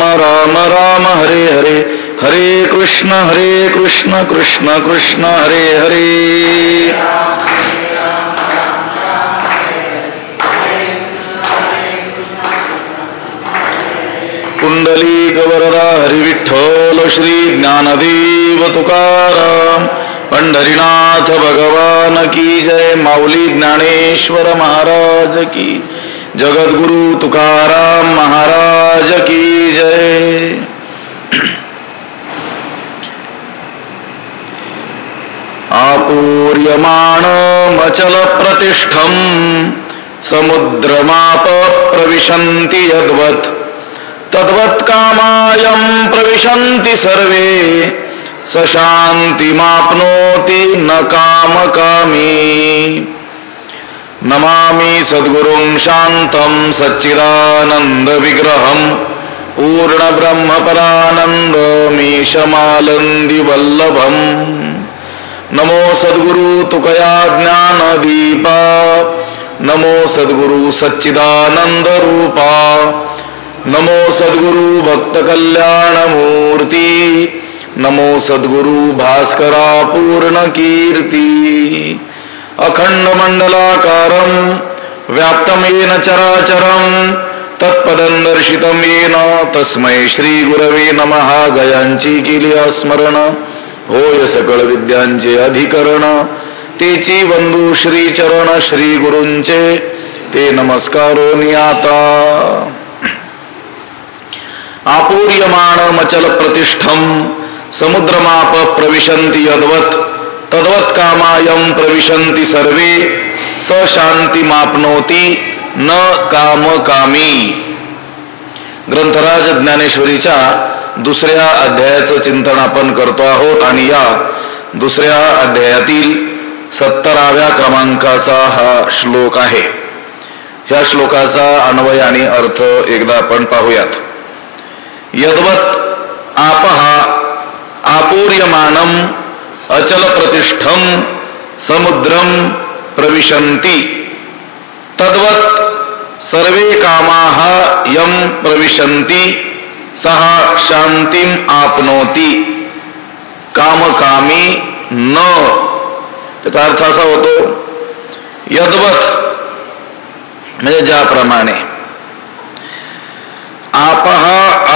राम राम राम हरे हरे, हरे कृष्ण कृष्ण कृष्ण हरे हरे. कुंडलिक वरदा हरी विठ्ठल श्री ज्ञानदेव तुकाराम. पंढरीनाथ भगवान की जय. माऊली ज्ञानेश्वर महाराज की. जगद्गुरु तुकाराम महाराज की जय. आपूर्यमाणमचल प्रतिष्ठं समुद्रमाप प्रविशन्ति यद्वत् तद्वत् कामायं प्रविशन्ति सर्वे स शान्तिमाप्नोति न कामकामी. नमामि सद्गुरुं शान्तं सच्चिदानन्द विग्रहं पूर्ण ब्रह्म परानन्दमीशमालन्दी वल्लभम्. नमो सद्गुरु तुकया ज्ञानदीपा, नमो सद्गुरु सच्चिदानंद रूपा, नमो सद्गुरु भक्त कल्याण मूर्ती, नमो सद्गुरु भास्करा पूर्ण कीर्ती. अखंड मंडलाकारं व्याप्तं येन चराचरं तत्पदं दर्शितं येन तस्मै श्री गुरवे नमः. जयांची केली स्मरण होय सकळ विद्यांचे अधिकरण, तेची बंधू श्री चरण श्री गुरूंचे ते नमस्कारो नियाता. आपूर्यमाणमचल प्रतिष्ठं समुद्रमाप प्रविशन्ति यद्वत् तद्वत् कामायं प्रविशन्ति सर्वे स शान्तिमाप्नोति न कामकामी. ग्रंथराज ज्ञानेश्वरीच्या दुसऱ्या अध्यायाचं चिंतन आपण करतो आहोत आणि या दुसऱ्या अध्यायातील 70व्या क्रमांकाचा हा श्लोक आहे. ह्या श्लोकाचा अन्वय आणि अर्थ एकदा आपण पाहूयात. यद्वत् आपः आपूर्यमाणं अचल प्रतिष्ठं समुद्रं प्रविशन्ति तद्वत् सर्वे कामाः यं प्रविशन्ति सह शांतिम आपनोती कामकामी न. त्याचा अर्थ असा होतो यद्वत म्हणजे ज्याप्रमाणे, आपः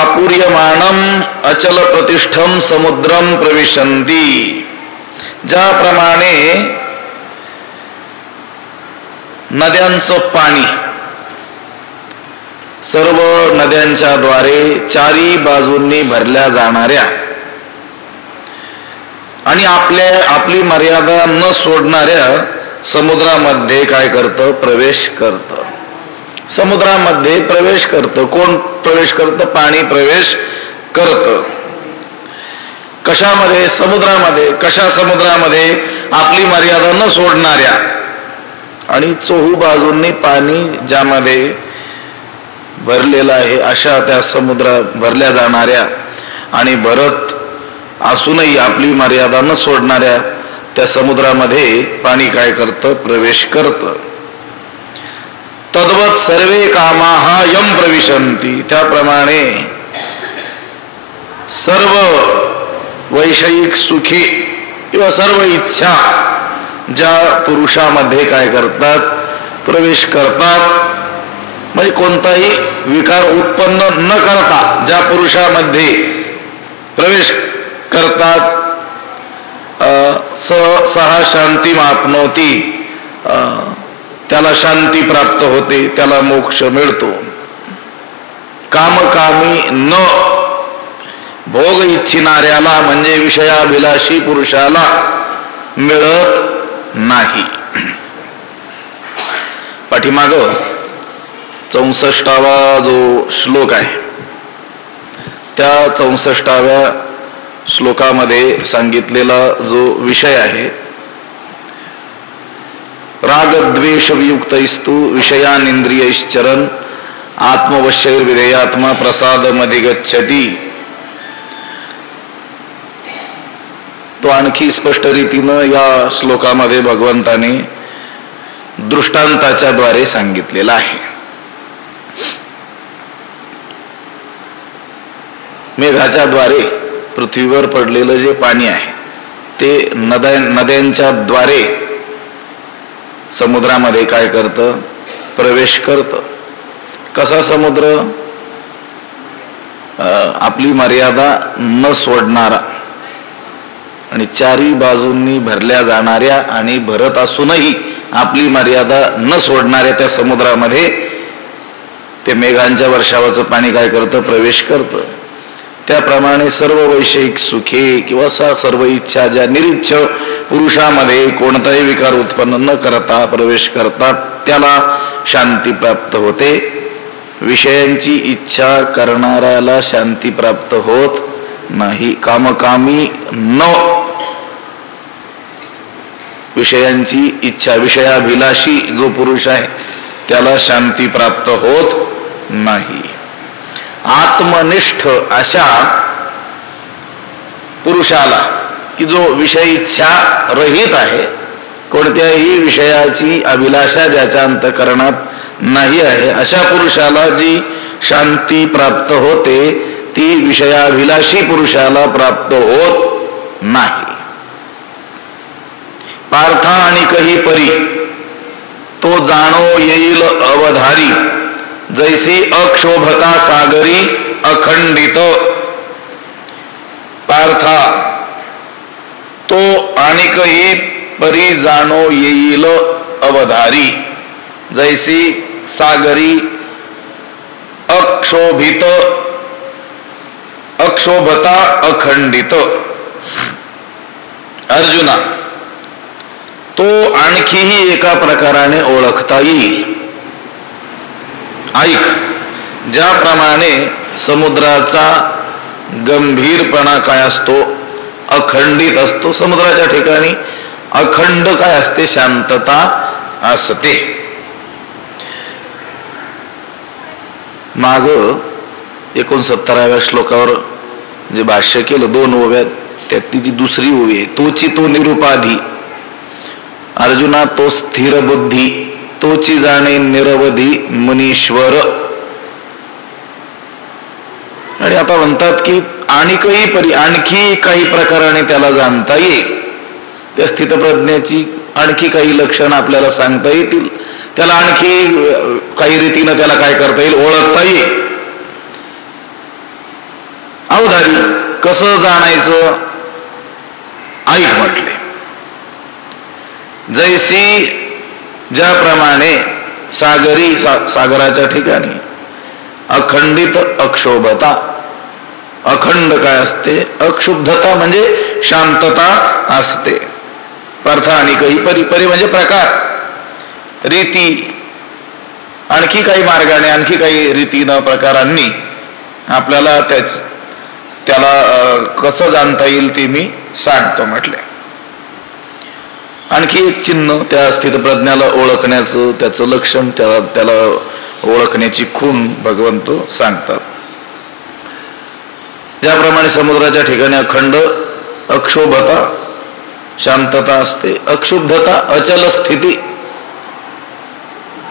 आपूर्यमाणं अचल प्रतिष्ठं समुद्रं प्रविशन्ति, ज्याप्रमाणे नद्यांचं पाणी सर्व नद्यांच्या द्वारे चारी बाजूंनी भरल्या जाणाऱ्या आणि आपली मर्यादा न सोडणाऱ्या समुद्रामध्ये काय करतं, प्रवेश करतं. समुद्रामध्ये प्रवेश करतं. कोण प्रवेश करतं? पाणी प्रवेश करतं. कशामध्ये? समुद्रामध्ये. कशा समुद्रामध्ये? आपली मर्यादा न सोडणाऱ्या आणि चोहू बाजूंनी पाणी ज्यामध्ये भरलेला आहे अशा त्या समुद्रा भरल्या जाणाऱ्या आणि भरत असूनही आपली मर्यादा न सोडणाऱ्या त्या समुद्रामध्ये पाणी काय करतं? प्रवेश करतं. तद्वत सर्वे कामाः यं प्रविशन्ति, त्याप्रमाणे सर्व वैषयिक सुखे किंवा सर्व इच्छा ज्या पुरुषामध्ये काय करतात? प्रवेश करतात. म्हणजे कोणताही विकार उत्पन्न न करता ज्या पुरुषामध्ये प्रवेश करतात सहा शांती मापनोती, त्याला शांती प्राप्त होते, त्याला मोक्ष मिळतो. कामकामी न, भोग इच्छिणाऱ्याला म्हणजे विषयाभिलाषी पुरुषाला मिळत नाही. पाठीमाग 64वा जो श्लोक आहे त्या 64व्या श्लोकामध्ये सांगितलेला जो विषय आहे, रागद्वेष वियुक्तैस्तु विषयानिंद्रियैश्चरन् आत्मवश्यैर्विधेयात्मा प्रसादमधिगच्छति, तो आणखी स्पष्ट रीतीनं या श्लोकामध्ये भगवंताने दृष्टांताच्या द्वारे सांगितलेला आहे. मेघाच्या द्वारे पृथ्वीवर पडलेलं जे पाणी आहे ते नद्यांच्या द्वारे समुद्रामध्ये काय करतं, प्रवेश करतं. कसा समुद्र? आपली मर्यादा न सोडणारा आणि चारी बाजूंनी भरल्या जाणाऱ्या आणि भरत असूनही आपली मर्यादा न सोडणाऱ्या त्या समुद्रामध्ये ते मेघांच्या वर्षावाचं पाणी काय करतं, प्रवेश करतं. त्याप्रमाणे सर्व वैषयिक सुखे किंवा सर्व इच्छा ज्या निरीच्छ पुरुषामध्ये कोणताही विकार उत्पन्न न करता प्रवेश करतात त्याला शांती प्राप्त होते. विषयांची इच्छा करणाऱ्याला शांती प्राप्त होत नाही. कामकामी न विषयांची इच्छा, विषयाभिलाषी जो पुरुष आहे त्याला शांती प्राप्त होत नाही. आत्मनिष्ठ अशा पुरुषाला की जो विषय इच्छा रहित आहे, कोणत्याही विषयाची अभिलाषा ज्याच्या अंतःकरणात नाही आहे, अशा पुरुषाला जी शांती प्राप्त होते ती विषयाभिलाषी पुरुषाला प्राप्त होत नाही. पार्था आणि कही परी तो जाणो येईल अवधारी, जैसी अक्षोभता सागरी अखंडित. पार्था तो आणिकही परी जाणो येईल अवधारी, जैसी सागरी अक्षोभित अक्षोभता अखंडित. अर्जुना तो आणखीही एका प्रकाराने ओळखता येईल. ऐक, ज्याप्रमाणे समुद्राचा गंभीरपणा काय असतो, अखंडित असतो, समुद्राच्या ठिकाणी अखंड काय असते, शांतता असते. माग 69व्या श्लोकावर जे भाष्य केलं 2 ओव्यात, त्यात ती दुसरी ओवी आहे, तोची तो निरुपाधी. अर्जुना तो स्थिर बुद्धी, तोची जाणे निरवधी मुनीश्वर. आणि आता म्हणतात की आणखी काही प्रकाराने त्याला जाणता येईल. त्या स्थितप्रज्ञाची आणखी काही लक्षणं आपल्याला सांगता येतील, त्याला आणखी काही रीतीनं त्याला काय करता येईल, ओळखता येईल. अवधारी कसं जाणायचं, ऐक म्हटले. जैसी ज्याप्रमाणे सागरी सागराच्या ठिकाणी अखंडित अक्षोभता, अखंड काय असते, अक्षुब्धता म्हणजे शांतता असते. अर्थ आणि काही परी म्हणजे प्रकार, रीती, आणखी काही मार्गाने आणखी काही रीतीनं प्रकारांनी आपल्याला त्याला कसं जाणता येईल ते मी सांगतो म्हटले. आणखी एक चिन्ह त्या स्थितप्रज्ञाला ओळखण्याचं, त्याचं लक्षण, त्याला ओळखण्याची खूण भगवंत सांगतात. ज्याप्रमाणे समुद्राच्या ठिकाणी अखंड अक्षोभता शांतता असते, अक्षुब्धता अचल स्थिती,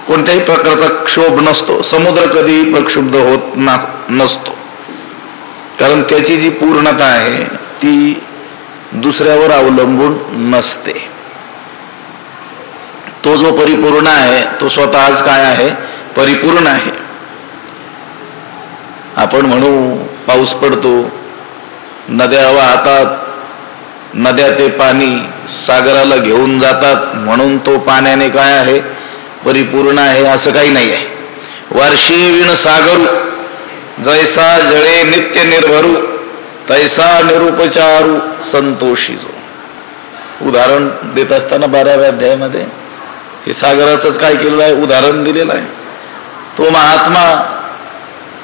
कोणत्याही प्रकारचा क्षोभ नसतो. समुद्र कधी प्रक्षुब्ध होत नसतो, कारण त्याची जी पूर्णता आहे ती दुसऱ्यावर अवलंबून नसते. तो जो परिपूर्ण आहे तो स्वतःच काय आहे, परिपूर्ण आहे. आपण म्हणू पाऊस पडतो, नद्या वाहतात, नद्या ते पाणी सागराला घेऊन जातात, म्हणून तो पाण्याने काय आहे, परिपूर्ण आहे असं काही नाही आहे. वर्षी विण सागरू जैसा जळे नित्य निर्भरू, तैसा निरुपचारू संतोषी. जो उदाहरण देत असताना 12व्या अध्यायामध्ये हे सागराचंच काय केलेलं आहे, उदाहरण दिलेलं आहे. तो महात्मा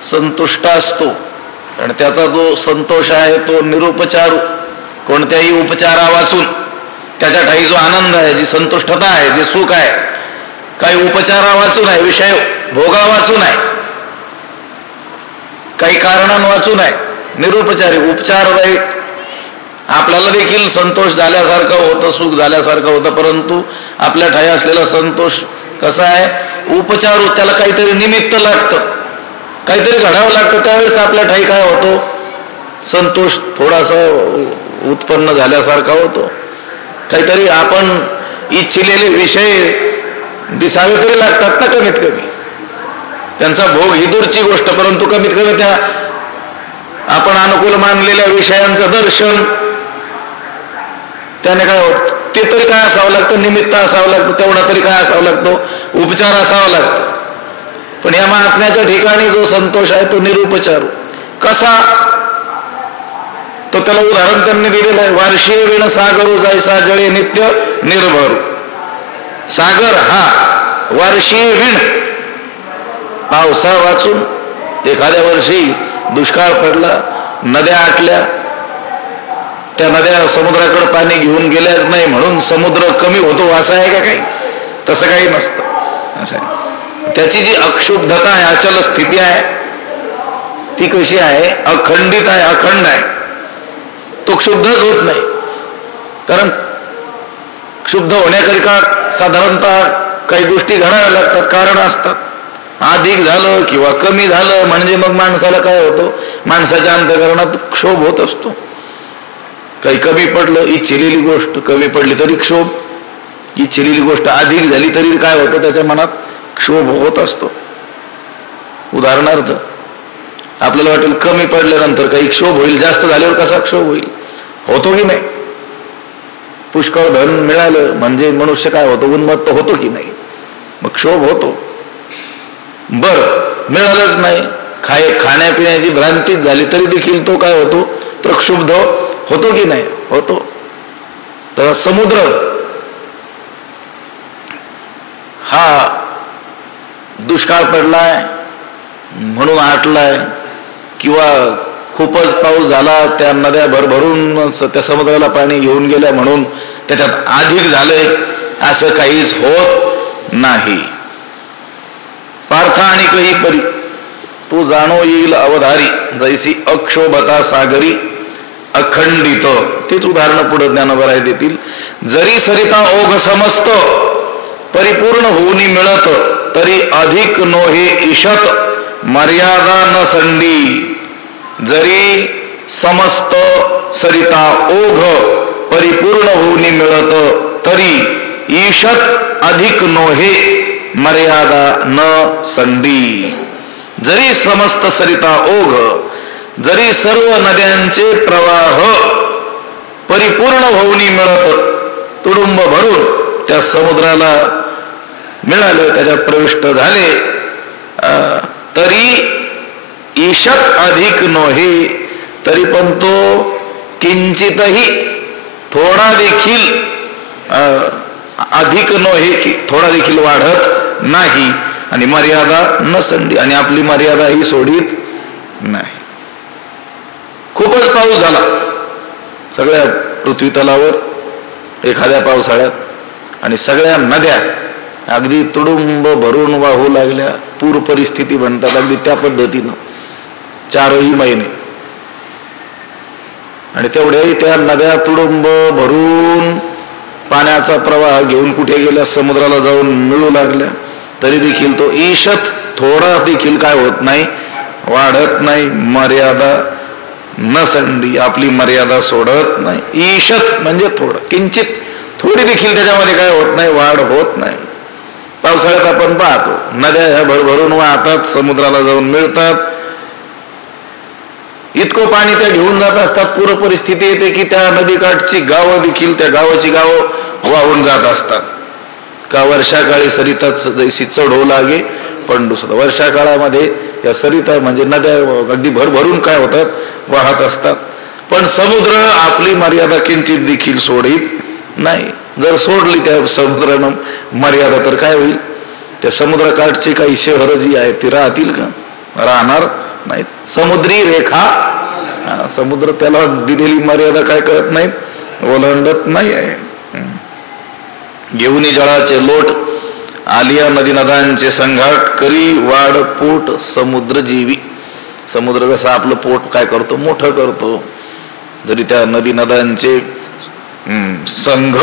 संतुष्ट असतो आणि त्याचा जो संतोष आहे तो निरुपचारू, कोणत्याही उपचारा वाचून त्याच्या ठाई जो आनंद आहे, जी संतुष्टता आहे, जे सुख आहे, काही उपचारा वाचून आहे, विषय भोगा वाचून आहे, काही कारणां वाचून आहे, निरुपचारी. उपचार वाईट, आपल्याला देखील संतोष झाल्यासारखं होतं, सुख झाल्यासारखं होतं, परंतु आपल्या ठाई असलेला संतोष कसा आहे, उपचारू. त्याला काहीतरी निमित्त लागतं, काहीतरी घडावं लागतं, त्यावेळेस आपल्या ठाई काय होतो, संतोष थोडासा उत्पन्न झाल्यासारखा होतो. काहीतरी आपण इच्छिलेले विषय दिसावे तरी लागतात ना कमीत कमी. त्यांचा भोग ही दूरची गोष्ट, परंतु कमीत कमी त्या आपण अनुकूल मानलेल्या विषयांचं दर्शन त्याने काय होत, ते तरी काय असावं लागतं, निमित्त असावं लागतं, तेवढा तरी काय असावं लागतो, उपचार असावा लागतो. पण या महात्म्याच्या ठिकाणी जो संतोष आहे तो निरुपचार. कसा, तो त्याला उदाहरण त्यांनी दिलेलं आहे. वार्षिक विण सागरू जायसा जळे नित्य निर्भरू. सागर हा वार्षिक विण, पावसा वाचून एखाद्या वर्षी दुष्काळ पडला, नद्या आटल्या, त्या नद्या समुद्राकडे पाणी घेऊन गेल्याच नाही म्हणून समुद्र कमी होतो असं आहे का काही? तसं काही नसतं. असं आहे. त्याची जी अक्षुब्धता आहे, अचल स्थिती आहे, ती कशी आहे, अखंडित आहे, अखंड आहे. तो क्षुब्धच होत नाही. कारण क्षुब्ध होण्याकरिता साधारणतः काही गोष्टी घडाव्या लागतात, कारण असतात. अधिक झालं किंवा कमी झालं म्हणजे मग माणसाला काय होतं, माणसाच्या अंतःकरणात क्षोभ होत असतो. काही कमी पडलं, इच्छिलेली गोष्ट कमी पडली तरी क्षोभ, इच्छिलेली गोष्ट अधिक झाली तरी काय होतं, त्याच्या मनात क्षोभ होत असतो. उदाहरणार्थ आपल्याला वाटेल कमी पडल्यानंतर काही क्षोभ होईल, जास्त झाल्यावर कसा क्षोभ होईल, होतो की नाही? पुष्कळ धन मिळालं म्हणजे मनुष्य काय होतो, उन्मत्त होतो की नाही, मग क्षोभ होतो. बर मिळालंच नाही, खाण्यापिण्याची भ्रांतीच झाली तरी देखील तो काय होतो, प्रक्षुब्ध होतो की नाही, होतो. तर समुद्र हा दुष्काळ पडलाय म्हणून आटलाय, किंवा खूपच पाऊस झाला, त्या नद्या भरभरून त्या समुद्राला पाणी घेऊन गेल्या म्हणून त्याच्यात अधिक झालंय, असं काहीच होत नाही. पार्था आणि कही परी तू जाणो येईल अवधारी, जैसी अक्षोभता सागरी अखंडित. तेच उदाहरण पुढे ज्ञानोबराय देतील. जरी सरिता ओघ समस्त परिपूर्ण होऊन मिळत, तरी अधिक नोहे ईशत मर्यादा न संडी. जरी समस्त सरिता ओघ परिपूर्ण होऊन मिळत, तरी ईशत अधिक नोहे मर्यादा न संडी. जरी समस्त सरिता ओघ, जरी सर्व नद्यांचे प्रवाह परिपूर्ण होऊन मिळत, तुडुंब भरून त्या समुद्राला मिळाले, त्याच्यात प्रविष्ट झाले, तरी ईशत अधिक नोहे, तरी पण तो किंचितही थोडा देखील अधिक नोहे की थोडा देखील वाढत नाही, आणि मर्यादा न संडी, आणि आपली मर्यादा ही सोडित नाही. खूपच पाऊस झाला सगळ्या पृथ्वी तलावर एखाद्या पावसाळ्यात, आणि सगळ्या नद्या अगदी तुडुंब भरून वाहू लागल्या, पूर परिस्थिती म्हणतात, अगदी त्या पद्धतीनं 4ही महिने. आणि तेवढ्याही त्या नद्या तुडुंब भरून पाण्याचा प्रवाह घेऊन कुठे गेल्या, समुद्राला जाऊन मिळू लागल्या, तरी देखील तो ईशत थोडा देखील काय होत नाही, वाढत नाही. मर्यादा न संडी, आपली मर्यादा सोडत नाही. ईशत म्हणजे थोडं, किंचित थोडी देखील त्याच्यामध्ये काय होत नाही, वाढ होत नाही. पावसाळ्यात आपण पाहतो नद्या ह्या भरभरून वाहतात, समुद्राला जाऊन मिळतात, इतकं पाणी त्या घेऊन जात असतात. पूर परिस्थिती येते की त्या नदीकाठची गावं देखील, त्या गावाची गावं वाहून जात असतात. का वर्षाकाळी सरिता जैसी चढ होऊ लागे पण दुसरं, वर्षा काळामध्ये या सरिता म्हणजे नद्या अगदी भरभरून काय होतात, वाहत असतात. पण समुद्र आपली मर्यादा किंचित देखील सोडित नाही. जर सोडली त्या समुद्रानं मर्यादा तर काय होईल, त्या समुद्रकाठची काही शहरं जी आहेत ती राहतील का, राहणार नाहीत. समुद्री रेखा, समुद्र त्याला दिलेली मर्यादा काय करत नाहीत, ओलांडत नाही आहे. घेऊनी जळाचे लोट आलिया नदी नदांचे संघाट, करी वाढ पोट समुद्र जीवी. समुद्र जसं आपलं पोट काय करतो, मोठं करतो. जरी त्या नदी नदांचे संघ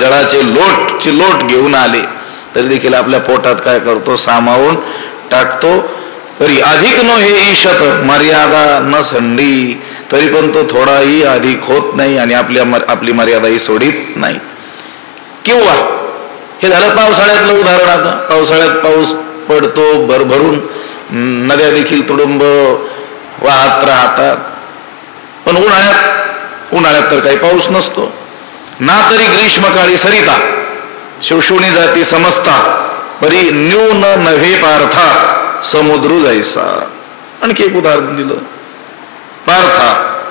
जळाचे लोट घेऊन आले तरी देखील आपल्या पोटात काय करतो, सामावून टाकतो. तरी अधिक नो हे ईशत मर्यादा न संडी. तरी पण तो थोडाही अधिक होत नाही आणि आपली मर्यादाही सोडित नाही. किंवा हे झालं पावसाळ्यातलं उदाहरण. आता पावसाळ्यात पाऊस पडतो भरभरून, नद्या देखील तुडुंब वाहत राहतात. पण उन्हाळ्यात तर काही पाऊस नसतो ना. तरी ग्रीष्मकाळी सरिता शोषुणी जाती समजता परी न्यून नव्हे पार्था समुद्र जैसा. आणखी एक उदाहरण दिलं. पार्था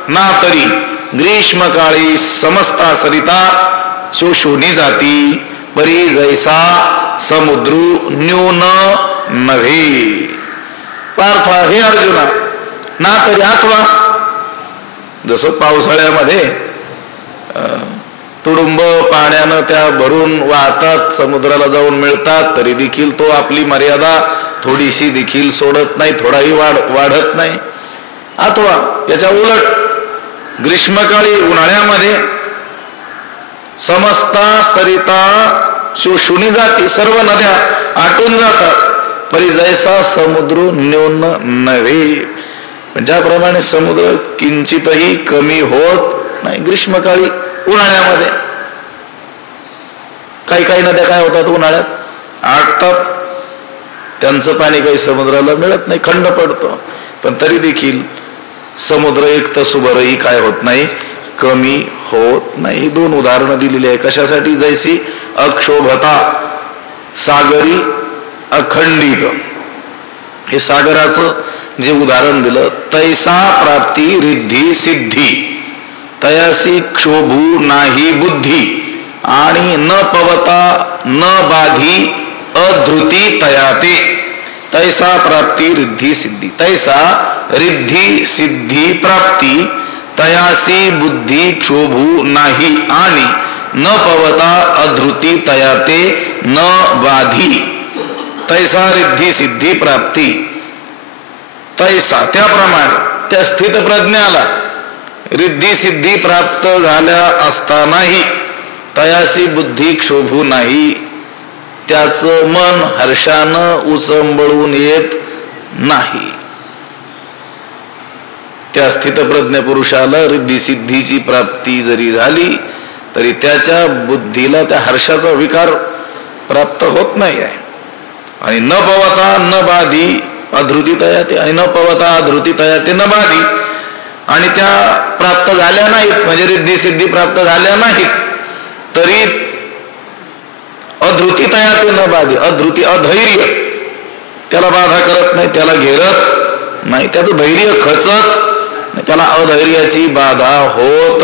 ना तरी ग्रीष्मकाळी समजता सरिता शोषुणी जाती परी जैसा समुद्र न्यून नव्हे. पार्था हे अर्जुना, ना तरी अथवा जसं पावसाळ्यामध्ये तुडुंब पाण्यानं त्या भरून वाहतात, समुद्राला जाऊन मिळतात, तरी देखील तो आपली मर्यादा थोडीशी देखील सोडत नाही, थोडाही वाढत नाही. अथवा याच्या उलट ग्रीष्मकाळी उन्हाळ्यामध्ये समस्ता सरिता शोषुणी जाती, सर्व नद्या आटून जातात, परी जैसा समुद्र न्यून नव्हे. ज्याप्रमाणे समुद्र किंचितही कमी होत नाही ग्रीष्मकाळी उन्हाळ्यामध्ये. काही नद्या काय होतात उन्हाळ्यात आटतात, त्यांचं पाणी काही समुद्राला मिळत नाही, खंड पडतो. पण तरी देखील समुद्र एक तसूभरही काय होत नाही, कमी होत नाही. दोन उदाहरणं दिलेली आहे. कशासाठी? जैसी अक्षोभता सागरी अखंडित. हे सागराचं जे उदाहरण दिलं, तैसा प्राप्ती रिद्धी सिद्धी तयासी क्षोभू नाही बुद्धी आणि न पवता न बाधी अधृती तयाते. तैसा प्राप्ती रिद्धी सिद्धी. तैसा रिद्धी सिद्धी प्राप्ती तयासी बुद्धी क्षोभू नाही आणि न पवता अधृती तयाते न बाधी. तैसा रिद्धी सिद्धी प्राप्ती. तैसा त्याप्रमाणे त्या स्थित प्रज्ञाला रिद्धी सिद्धी प्राप्त झाल्या असतानाही तयासी बुद्धी क्षोभू नाही, त्याचं मन हर्षानं उचंबळून येत नाही. त्या स्थितप्रज्ञ पुरुषाला रिद्धी सिद्धीची प्राप्ती जरी झाली तरी त्याच्या बुद्धीला त्या हर्षाचा विकार प्राप्त होत नाही आहे. आणि न पवता न बाधी अधृती तयाते, आणि न पवता अधृती तयाते न बाधी. आणि त्या प्राप्त झाल्या नाहीत म्हणजे रिद्धी सिद्धी प्राप्त झाल्या नाहीत तरी अधृती तयाते न बाधी. अधृती अधैर्य त्याला बाधा करत नाही, त्याला घेरत नाही, त्याचं धैर्य खचत, त्याला अधैर्याची बाधा होत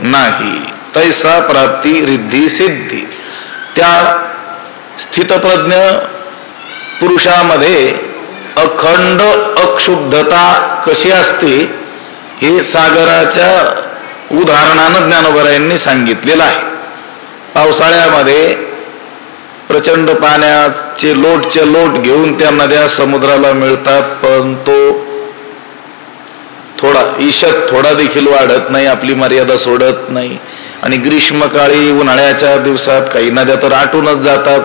नाही. तैसा प्राप्ती रिद्धी सिद्धी. त्या स्थितप्रज्ञ पुरुषामध्ये अखंड अक्षुब्धता कशी असते हे सागराच्या उदाहरणानं ज्ञानोबरायांनी सांगितलेलं आहे. पावसाळ्यामध्ये प्रचंड पाण्याचे लोट घेऊन त्या नद्या समुद्राला मिळतात, पण तो थोडा देखील वाढत नाही, आपली मर्यादा सोडत नाही. आणि ग्रीष्मकाळी उन्हाळ्याच्या दिवसात काही नद्या तर आटूनच जातात,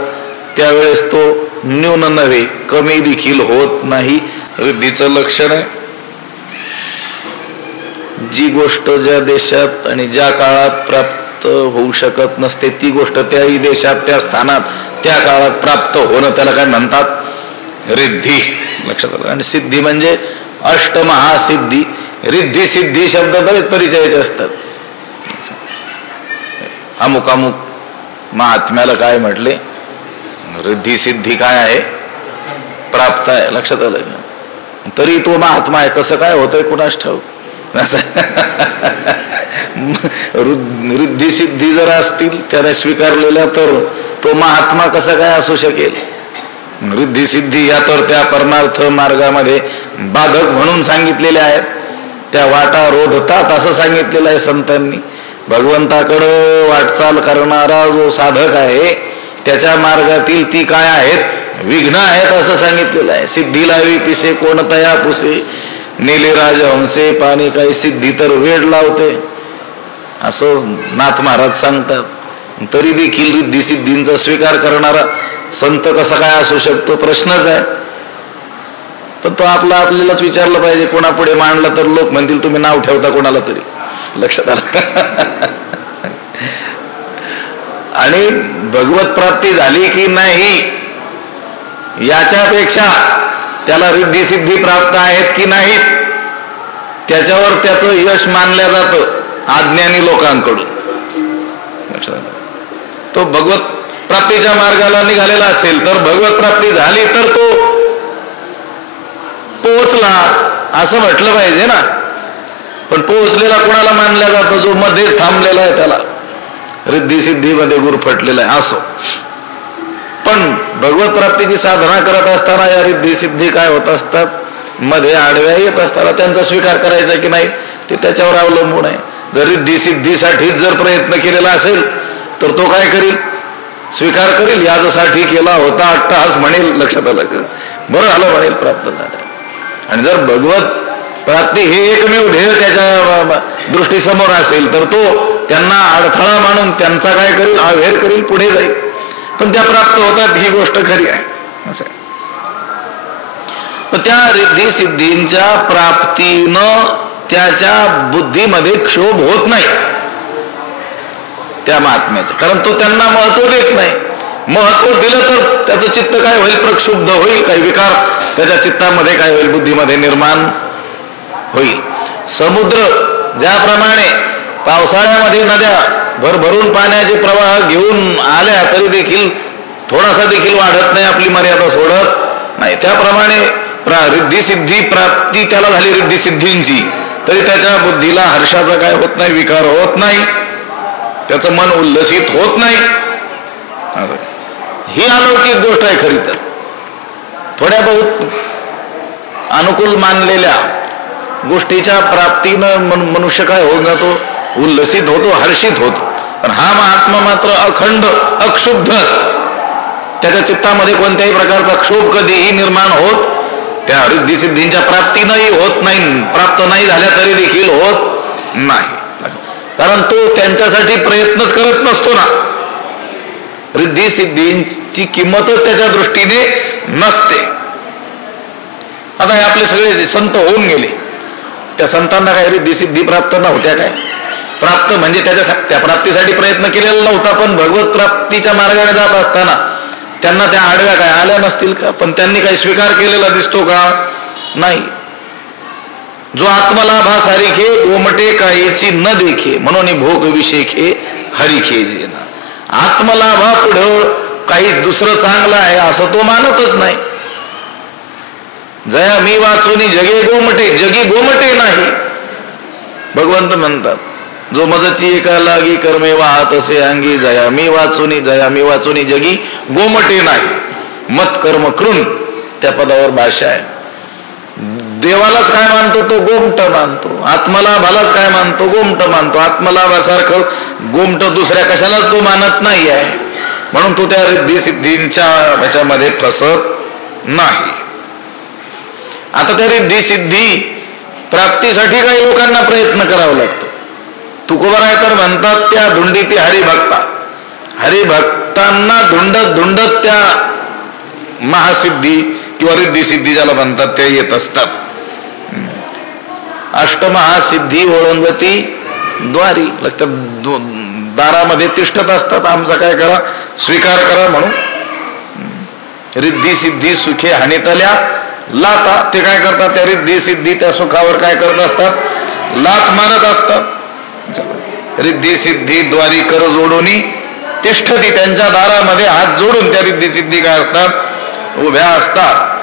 त्यावेळेस तो न्यून नव्हे कमी देखील होत नाही. रिद्धीचं लक्षण आहे. जी गोष्ट ज्या देशात आणि ज्या काळात प्राप्त होऊ शकत नसते ती गोष्ट त्याही देशात त्या स्थानात त्या काळात प्राप्त होणं, त्याला काय म्हणतात? रिद्धी. लक्षात आलं. आणि सिद्धी म्हणजे अष्टमहासिद्धी. रिद्धी सिद्धी शब्द बरेच परिचयाचे असतात. अमुक महात्म्याला काय म्हटले? रिद्धी सिद्धी काय आहे? प्राप्त आहे. लक्षात आलं. तरी तो महात्मा आहे, कसं काय होतंय कुणास ठाऊक. रिद्धी सिद्धी जर असतील त्याने स्वीकारलेल्या तर तो महात्मा कसा काय असू शकेल? रिद्धी सिद्धी या तर त्या परमार्थ मार्गामध्ये बाधक म्हणून सांगितलेल्या आहेत, त्या वाटा रोधतात असं सांगितलेलं आहे संतांनी. भगवंताकडं वाटचाल करणारा जो साधक आहे त्याच्या मार्गातील ती काय आहेत? विघ्न आहेत असं सांगितलेलं आहे. सिद्धी लावी पिसे कोणतया पुसे नेले राजहंसे पाणी काही सिद्धी तर वेड लावते असं नाथ महाराज सांगतात. तरी देखील रिद्धी सिद्धींचा स्वीकार करणारा संत कसा काय असू शकतो प्रश्नच आहे. पण तो आपल्यालाच विचारलं पाहिजे. कोणापुढे मांडला तर लोक म्हणतील तुम्ही नाव ठेवता कोणाला तरी. लक्षात आलं? आणि भगवत प्राप्ती झाली की नाही याच्यापेक्षा त्याला रिद्धी सिद्धी प्राप्त आहेत की नाहीत त्याच्यावर त्याचं यश मानलं जातं अज्ञानी लोकांकडून. तो भगवत प्राप्तीच्या मार्गाला निघालेला असेल तर भगवत प्राप्ती झाली तर तो पोहोचला असं म्हटलं पाहिजे ना. पण पोहोचलेला कोणाला मानला जातो? जो मध्येच थांबलेला आहे त्याला रिद्धी सिद्धीमध्ये गुरफटलेला आहे. असो, पण भगवत प्राप्तीची साधना करत असताना या रिद्धी सिद्धी काय होत असतात? मध्ये आडव्या येत असताना त्यांचा स्वीकार करायचा की नाही ते त्याच्यावर अवलंबून आहे. जर रिद्धी सिद्धीसाठीच जर प्रयत्न केलेला असेल तर तो काय करील? स्वीकार करील. याच्यासाठी केला होता अट्टहास म्हणेल. लक्षात आलं का? बरं आलं म्हणेल, प्राप्त झालं. आणि जर भगवत प्राप्ती हे एकमेव ध्येय त्याच्या दृष्टीसमोर असेल तर तो त्यांना अडथळा मानून त्यांचा काय करील? अवेर करील, पुढे जाईल. पण त्या प्राप्त होतात ही गोष्ट खरी आहे. असं आहे. त्या रिद्धी सिद्धींच्या प्राप्तीनं त्याच्या बुद्धीमध्ये क्षोभ होत नाही त्या महात्म्याचं, कारण तो त्यांना महत्व देत नाही. महत्व दिलं तर त्याचं चित्त काय होईल? प्रक्षुब्ध होईल. काही विकार त्याच्या चित्तामध्ये काय होईल? बुद्धीमध्ये निर्माण होईल. समुद्र ज्याप्रमाणे पावसाळ्यामध्ये नद्या भरभरून पाण्याचे प्रवाह घेऊन आल्या तरी देखील थोडासा देखील वाढत नाही, आपली मर्यादा सोडत नाही, त्याप्रमाणे रिद्धी सिद्धी प्राप्ती त्याला झाली रिद्धी सिद्धींची, तरी त्याच्या बुद्धीला हर्षाचा काय होत नाही? विकार होत नाही, त्याचं मन उल्लसित होत नाही. ही अलौकिक गोष्ट आहे खरी तर. थोड्या बहुत अनुकूल मानलेल्या गोष्टीच्या प्राप्तीनं मनुष्य काय होऊन जातो? उल्लसित होतो, हर्षित होतो. पण हा महात्मा मात्र अखंड अक्षुब्ध असतो. त्याच्या चित्तामध्ये कोणत्याही प्रकारचा क्षोभ कधीही निर्माण होत त्या रिद्धी सिद्धींच्या प्राप्तीनंही होत नाही, प्राप्त नाही झाल्या तरी देखील होत नाही, कारण तो त्यांच्यासाठी प्रयत्नच करत नसतो ना. रिद्धी सिद्धींची किंमतच त्याच्या दृष्टीने नसते. आता हे आपले सगळे संत होऊन गेले, त्या संतांना काय रिद्धी सिद्धी प्राप्त नव्हत्या काय? प्राप्त म्हणजे त्या प्राप्तीसाठी प्रयत्न केलेला नव्हता, पण भगवत प्राप्तीच्या मार्गाने जात असताना त्यांना त्या आडव्या काय आल्या नसतील का? पण त्यांनी काही स्वीकार केलेला दिसतो का? नाही. जो आत्मलाभा सारिखे गोमटे काहीची न देखे म्हणून भोग विषेखे हरिखे जेना. आत्मलाभा पुढं काही दुसरं चांगलं आहे असं तो मानतच नाही. जया मी वाचुनी जगे गोमटे, जगी गोमटे नाही. भगवंत म्हणतात जो मजची एका लागी कर्मे वाहत असे अंगी जया मी वाचुनी जगी गोमटे नाही. मत कर्म कृन त्या पदावर भाषा आहे. देवालाच काय मानतो? तो गोमट मानतो. आत्मलाभालाच काय मानतो? गोमट मानतो. आत्मलाभासारखं गोमट दुसऱ्या कशालाच तो मानत नाही आहे, म्हणून तो त्या रिद्धी सिद्धींच्या ह्याच्यामध्ये फसत नाही. आता त्या रिद्धी सिद्धी प्राप्तीसाठी काही लोकांना प्रयत्न करावा लागतो. तुकोबाराय तर म्हणतात त्या धुंडीती हरिभक्ता. हरिभक्तांना धुंडत धुंडत त्या महासिद्धी किंवा रिद्धी सिद्धी ज्याला म्हणतात ते येत असतात. अष्टमहासिद्धी ओळंगती द्वारी, दारामध्ये तिष्ठत असतात. आमचा काय करा? स्वीकार करा म्हणून. रिद्धी सिद्धी सुखे हानितल्या लाता. ते काय करतात? त्या रिद्धी सिद्धी त्या सुखावर काय करत असतात? लात मारत असतात. रिद्धी सिद्धी द्वारी कर जोडूनी तिष्ठती. त्यांच्या दारामध्ये हात जोडून त्या रिद्धी सिद्धी काय असतात? उभ्या असतात.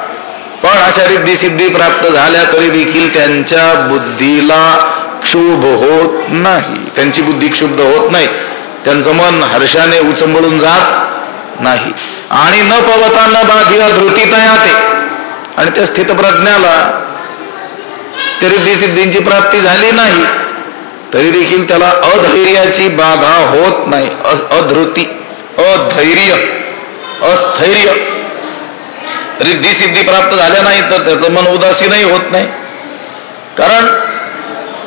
पण अशा रिद्धी सिद्धी प्राप्त झाल्या तरी देखील त्यांच्या बुद्धीला क्षोभ होत नाही. त्यांची बुद्धी क्षुब्ध होत नाही. त्यांचं मन हर्षाने उचंबळून जात नाही. आणि न पवता न बाधिया धृती तयाते. आणि त्या स्थितप्रज्ञाला त्या रिद्धी सिद्धींची प्राप्ती झाली नाही तरी देखील त्याला अधैर्याची बाधा होत नाही. अधृती, अधैर्य, अस्थैर्य. रिद्धी सिद्धी प्राप्त झाल्या नाही तर त्याचं मन उदासीनही होत नाही, कारण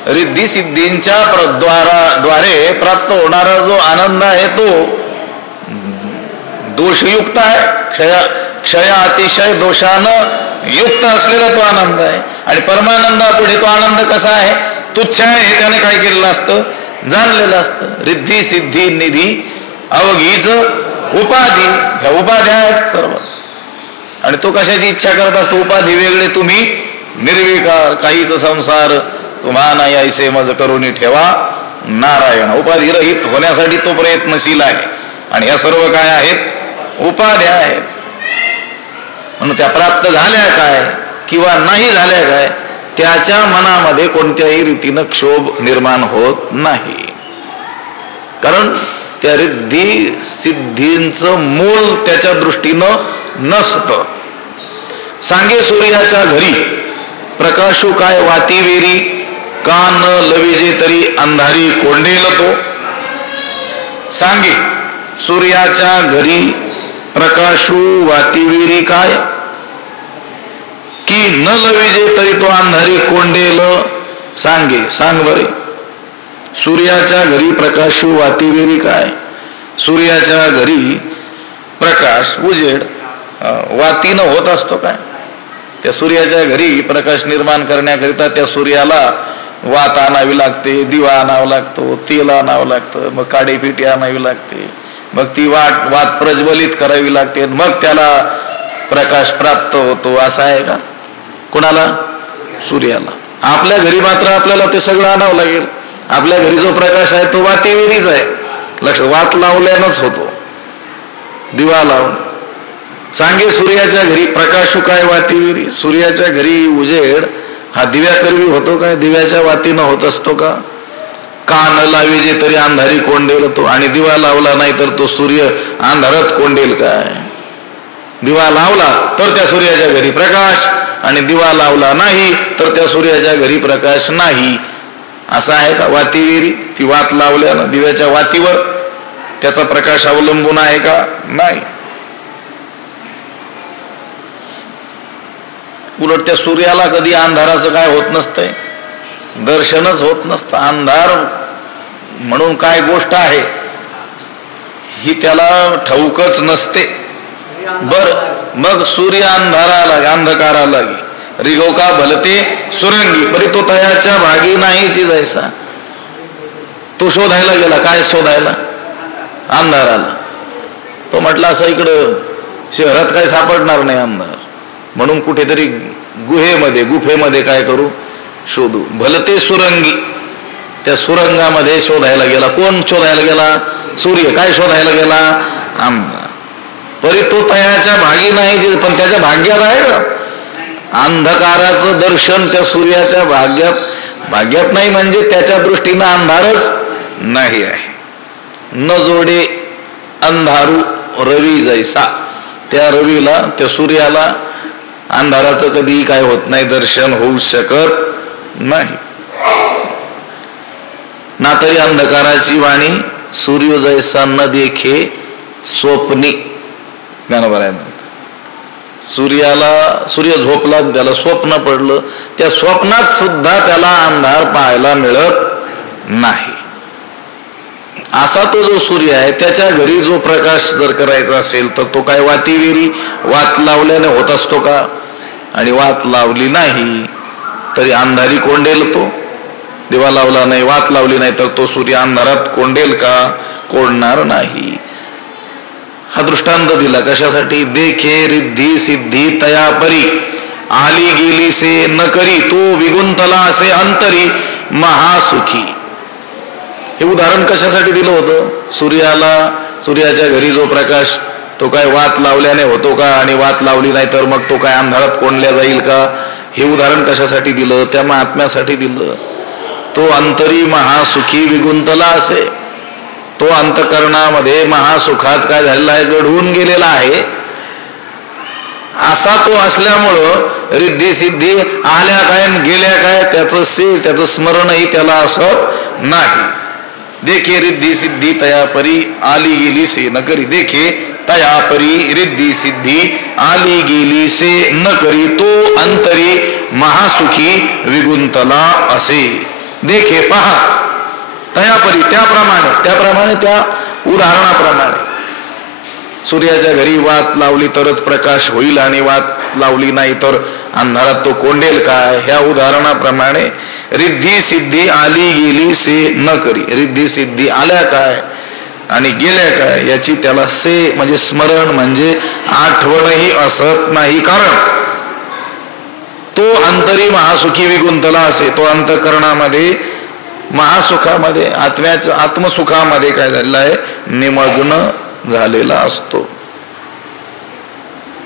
रिद्धी सिद्धींच्या द्वारे प्राप्त होणारा जो आनंद आहे तो दोषयुक्त आहे. क्षय अतिशय दोषानं युक्त असलेला तो आनंद आहे. आणि परमानंदापुढे तो आनंद कसा आहे, तुच्छ आहे हे त्याने काय केलेलं असतं, जाणलेलं असतं. रिद्धी सिद्धी निधी अवघीच उपाधी, ह्या उपाध्या आहेत सर्व. आणि तो कशाची इच्छा करत असतो, उपाधी वेगळे तुम्ही निर्विकार, काहीच संसार तुम्हा नाही ऐसे मज करून ठेवा नारायण. उपाधी रहित होण्यासाठी तो प्रयत्नशील आहे. आणि या सर्व काय आहेत, उपाध्या आहेत. म्हणून त्या प्राप्त झाल्या काय किंवा नाही झाल्या काय, त्याच्या मनामध्ये कोणत्याही रीतीनं क्षोभ निर्माण होत नाही. कारण त्या रिद्धी सिद्धींचं मूळ त्याच्या दृष्टीनं नसतं. सांगे सूर्याच्या घरी प्रकाशू काय वातीवेरी, का न लविजे तरी अंधारी कोंडेल तो. सांगे सूर्याच्या घरी प्रकाशू वातीवेरी काय, की न लविजे तरी तो अंधारी कोंडेल. सांगे, सांग बरे. सूर्याच्या घरी प्रकाशू वातीवेरी काय, सूर्याच्या घरी प्रकाश उजेड वातीनं होत असतो काय. त्या सूर्याच्या घरी प्रकाश निर्माण करण्याकरिता त्या सूर्याला वात आणावी लागते, दिवा आणावा लागतो, तेल आणावं लागतं, मग काडीपिटी आणावी लागते, मग ती वात प्रज्वलित करावी लागते, मग त्याला प्रकाश प्राप्त होतो. असा आहे का कुणाला, सूर्याला. आपल्या घरी मात्र आपल्याला ते सगळं आणावं लागेल. आपल्या घरी जो प्रकाश आहे तो वातीविरीच आहे. लक्ष, वात लावल्यानंच होतो, दिवा लावून. सांगे सूर्याच्या घरी प्रकाशू काय वातीविरी, सूर्याच्या घरी उजेड हा दिव्याकरवी होतो काय, दिव्याच्या वातीनं होत असतो का. का न लावीजे तरी अंधारी कोंडेल तो. आणि दिवा लावला नाही तर तो सूर्य अंधारात कोंडेल काय. दिवा लावला तर त्या सूर्याच्या घरी प्रकाश, आणि दिवा लावला नाही तर त्या सूर्याच्या घरी प्रकाश नाही. असं आहे का वातीविरी. ती वात लावल्यानं दिव्याच्या वातीवर त्याचा प्रकाश अवलंबून आहे का, नाही. उलट त्या सूर्याला कधी अंधाराचं काय होत नसतंय, दर्शनच होत नसतं. अंधार म्हणून काय गोष्ट आहे ही त्याला ठाऊकच नसते. बर, मग सूर्य अंधकारा लागी रिगो का भलते सुरंगी, परी तो तयाच्या भागी नाहीची जैसा. तो शोधायला गेला, काय शोधायला, अंधाराला. तो म्हटला असं इकडं शहरात काय सापडणार नाही अंधार, म्हणून कुठेतरी गुफेमध्ये काय करू, शोधू. भलते सुरंगी, त्या सुरंगामध्ये शोधायला गेला. कोण शोधायला गेला, सूर्य. काय शोधायला गेला, अंधार. परी तो तयाच्या भागी नाही, पण त्याच्या भाग्यात आहे का. अंधकाराचं दर्शन त्या सूर्याच्या भाग्यात नाही, म्हणजे त्याच्या दृष्टीनं अंधारच नाही आहे. न जोडे अंधारू रवी जैसा, त्या रवीला, त्या सूर्याला अंधाराचं कधी काय होत नाही, दर्शन होऊ शकत नाही. ना तरी अंधकाराची वाणी सूर्य जैसा न देखे स्वप्नी. गाणं बरं. सूर्य झोपला, त्याला स्वप्न पडलं, त्या स्वप्नात सुद्धा त्याला अंधार पाहायला मिळत नाही. असा तो जो सूर्य आहे त्याच्या घरी जो प्रकाश जर करायचा असेल तर तो काय वातीविरी, वात लावल्याने होत असतो का. आणि वात लावली नाही तरी अंधारी कोंडेल तो. दिवा लावला नाही, वात लावली नाही तर तो सूर्य अंधारात कोंडेल का, कोंडणार नाही. हा दृष्टांत दिला कशासाठी, देखे रिद्धी सिद्धी तया परी, आली गेली से न करी, तो विगुंतला असे अंतरी महासुखी. हे उदाहरण कशासाठी दिलं होतं, सूर्याच्या घरी जो प्रकाश तो काय वात लावल्याने होतो का, आणि वात लावली नाही तर मग तो काय अंधारात कोंडल्या जाईल का. हे उदाहरण कशासाठी दिलं, त्या महात्म्यासाठी दिलं. तो अंतरी महासुखी विगुंतला असे, तो अंतकरणामध्ये महासुखात काय झालेला आहे, घडवून गेलेला आहे. असा तो असल्यामुळं रिद्धी सिद्धी आल्या काय गेल्या काय त्याचं स्मरणही त्याला असत नाही. देखे रिद्धी सिद्धी तया परी, आली गेली से न करी. देखे तया परी रिद्धी सिद्धी, आली गेली से न करी, तो अंतरी महासुखी विगुंतला असे. देखे, पहा, तयापरी, त्याप्रमाणे त्या उदाहरणाप्रमाणे सूर्याच्या घरी वात लावली तरच प्रकाश होईल आणि वात लावली नाही तर अंधारात तो कोंडेल काय. ह्या उदाहरणाप्रमाणे रिद्धी सिद्धी आली गेली से न करी. रिद्धी सिद्धी आल्या काय आणि गेल्या काय याची त्याला से म्हणजे स्मरण म्हणजे आठवणही असत नाही. कारण तो अंतरी महासुखी विगुंतला असे. तो अंतःकरणामध्ये महासुखामध्ये आत्म्याच्या आत्मसुखामध्ये काय झालेला आहे निमग्न झालेला असतो.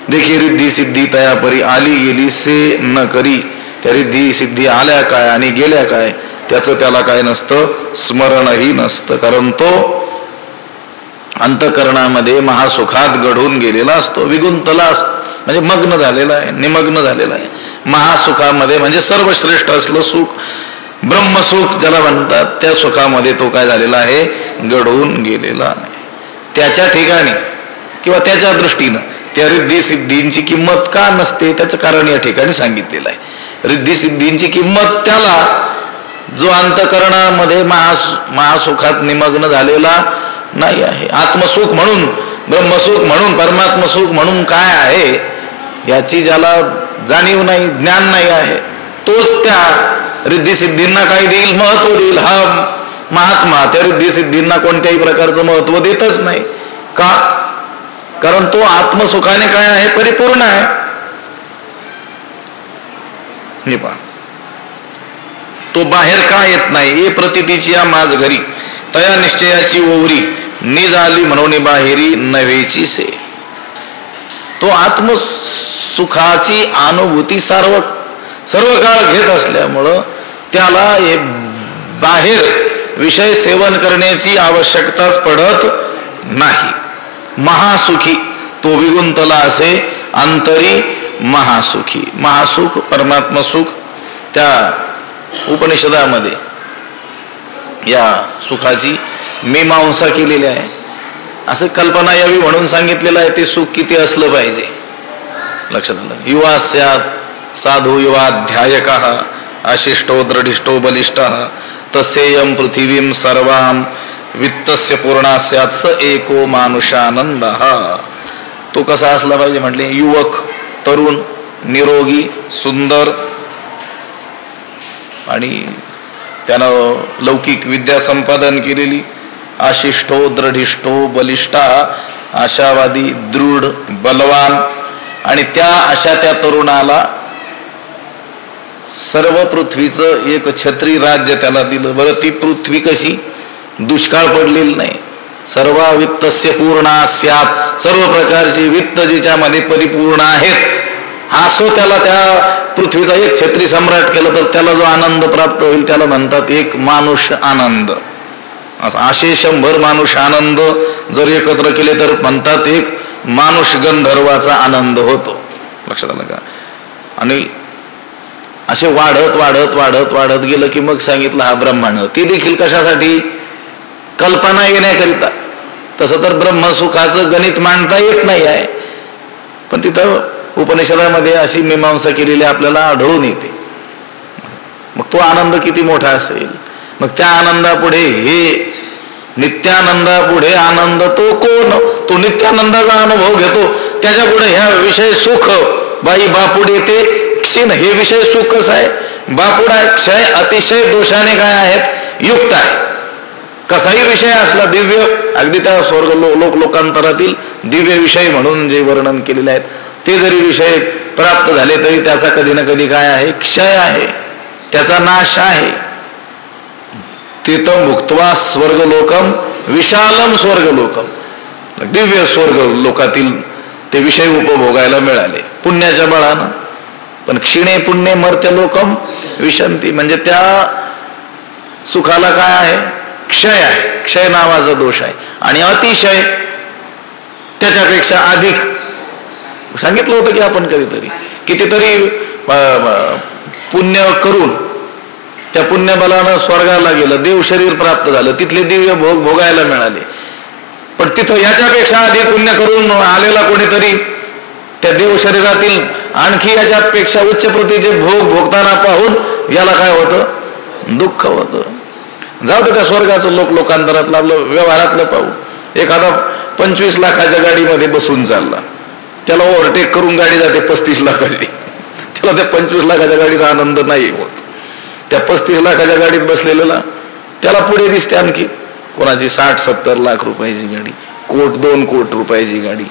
देखी रिद्धी सिद्धी तयापरी आली गेली से न करी. त्या रिद्धी सिद्धी आल्या काय आणि गेल्या काय त्याचं त्याला काय नसतं स्मरणही नसतं. कारण तो अंतःकरणामध्ये महासुखात घडून गेलेला असतो. विगुंतला म्हणजे मग्न झालेला आहे निमग्न झालेला आहे महासुखामध्ये. म्हणजे सर्वश्रेष्ठ असलं सुख ब्रह्मसुख ज्याला म्हणतात त्या सुखामध्ये तो काय झालेला आहे घडून गेलेला आहे. त्याच्या ठिकाणी किंवा त्याच्या दृष्टीनं त्या रिद्धी सिद्धींची किंमत का नसते त्याचं कारण या ठिकाणी सांगितलेलं आहे. रिद्धी सिद्धींची किंमत त्याला जो अंतःकरणामध्ये महासुखात निमग्न झालेला नाही आहे. आत्मसुख म्हणून ब्रह्मसुख म्हणून परमात्मसुख म्हणून काय आहे याची ज्याला जाणीव नाही ज्ञान नाही आहे तोच त्या रिद्धी सिद्धींना काय देईल महत्व देईल. हा महात्मा त्या रिद्धी सिद्धींना कोणत्याही प्रकारचं महत्व देतच नाही. का कारण तो आत्मसुखाने काय आहे परिपूर्ण आहे. हे पहा तो बाहेर का येत नाही. ए प्रतितीची या माझ घरी तया निश्चयाची ओवरी निज आली म्हणून बाहेरी नव्हेची से. तो आत्मसुखाची अनुभूती सर्व काळ घेत असल्यामुळं त्याला हे बाहेर विषय सेवन करण्याची आवश्यकताच पडत नाही. महासुखी तो विगुंतला असे अंतरी महासुखी. महासुख परमात्मा सुख त्या उपनिषदामध्ये या सुखाची मीमांसा केलेली आहे. असं कल्पना यावी म्हणून सांगितलेलं आहे. ते सुख किती असलं पाहिजे लक्षात आलं. युवा स्यात् साधू युवाध्यायकः आशिष्टो दृढिष्टो बलिष्ठः तस्येयं पृथिवीं सर्वां वित्तस्य पूर्णा स्यात् स एको मानुषानंदः. तो कसा असला पाहिजे म्हटले युवक तरुण निरोगी सुंदर आणि त्यानं लौकिक विद्या संपादन केलेली आशिष्टो दृढिष्टो बलिष्ठा आशावादी दृढ बलवान. आणि अशा त्या तरुणाला सर्व पृथ्वीचं एक छत्री राज्य त्याला दिलं. बरं ती पृथ्वी कशी दुष्काळ पडलेली नाही. सर्व वित्तस्य पूर्णा स्यात् सर्व प्रकारचे वित्त जिच्यामध्ये परिपूर्ण आहेत असं त्याला त्या पृथ्वीचा एक छत्री सम्राट केलं तर त्याला जो आनंद प्राप्त होईल त्याला म्हणतात एक मानुष आनंद. असे 100 मानुष आनंद जर एकत्र केले तर म्हणतात एक मानुष गंधर्वाचा आनंद होतो. लक्षात आलं का. आणि असे वाढत वाढत वाढत वाढत गेलं की मग सांगितलं हा ब्रह्मांड. ती देखील कशासाठी कल्पना येण्याकरिता. तसं तर ब्रह्मसुखाचं गणित मांडता येत नाही आहे पण तिथं उपनिषदामध्ये अशी मीमांसा केलेली आपल्याला आढळून येते. मग तो आनंद किती मोठा असेल. मग त्या आनंदापुढे हे नित्यानंदापुढे आनंद तो कोण. तो नित्यानंदाचा अनुभव घेतो त्याच्या पुढे ह्या विषय सुख बाई बापुडे ते क्षीण. हे विषय सुख कसं आहे बापुड आहे क्षय अतिशय दोषाने काय आहेत युक्त आहे. कसाही विषय असला दिव्य अगदी त्या स्वर्ग लोकांतरातील दिव्य विषय म्हणून जे वर्णन केलेले आहेत ते जरी विषय प्राप्त झाले तरी त्याचा कधी ना कधी काय आहे क्षय आहे त्याचा नाश आहे. तिथं भुक्त्वा स्वर्गलोकम विशालम स्वर्गलोकम दिव्य स्वर्ग लोकातील ते विषय उपभोगायला मिळाले पुण्याच्या बळानं. पण क्षीणे पुण्य मर्त्य लोकम विशंती म्हणजे त्या सुखाला काय आहे क्षय आहे. क्षय नावाचा दोष आहे. आणि अतिशय त्याच्यापेक्षा अधिक सांगितलं होतं की आपण कधीतरी कितीतरी पुण्य करून त्या पुण्यबलानं स्वर्गाला गेलं देव शरीर प्राप्त झालं तिथले दिव्य भोग भोगायला मिळाले. पण तिथं याच्यापेक्षा अधिक पुण्य करून आलेला कोणीतरी त्या देव शरीरातील आणखी याच्यापेक्षा उच्च प्रतीचे भोग भोगताना पाहून याला काय होतं दुःख होतं. जाऊ दे त्या स्वर्गाचं लोकांतरातलं आपलं व्यवहारातलं पाहू. एखादा 25 लाखाच्या गाडीमध्ये बसून चालला, त्याला ओव्हरटेक करून गाडी जाते 35 लाखाची, त्याला त्या 25 लाखाच्या गाडीचा आनंद नाही होत. त्या 35 लाखाच्या गाडीत बसलेला त्याला पुढे दिसते आणखी कोणाची 60-70 लाख रुपयाची गाडी, 1-2 कोटी रुपयाची गाडी.